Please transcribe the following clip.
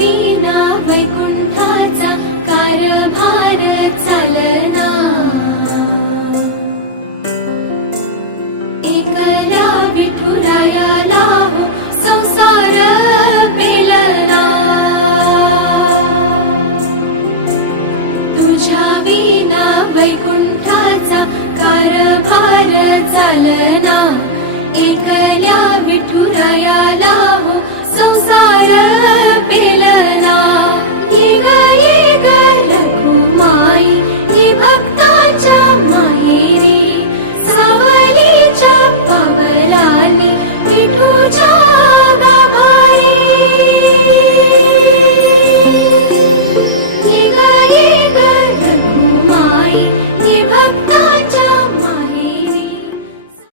विना वैकुंठाचा कारभार चालना। एकल्या विठुरायाला हो संसार पेलना। तुझ्या विना वैकुंठाचा कारभार चालना। एकल्या विठुरायाला हो संसार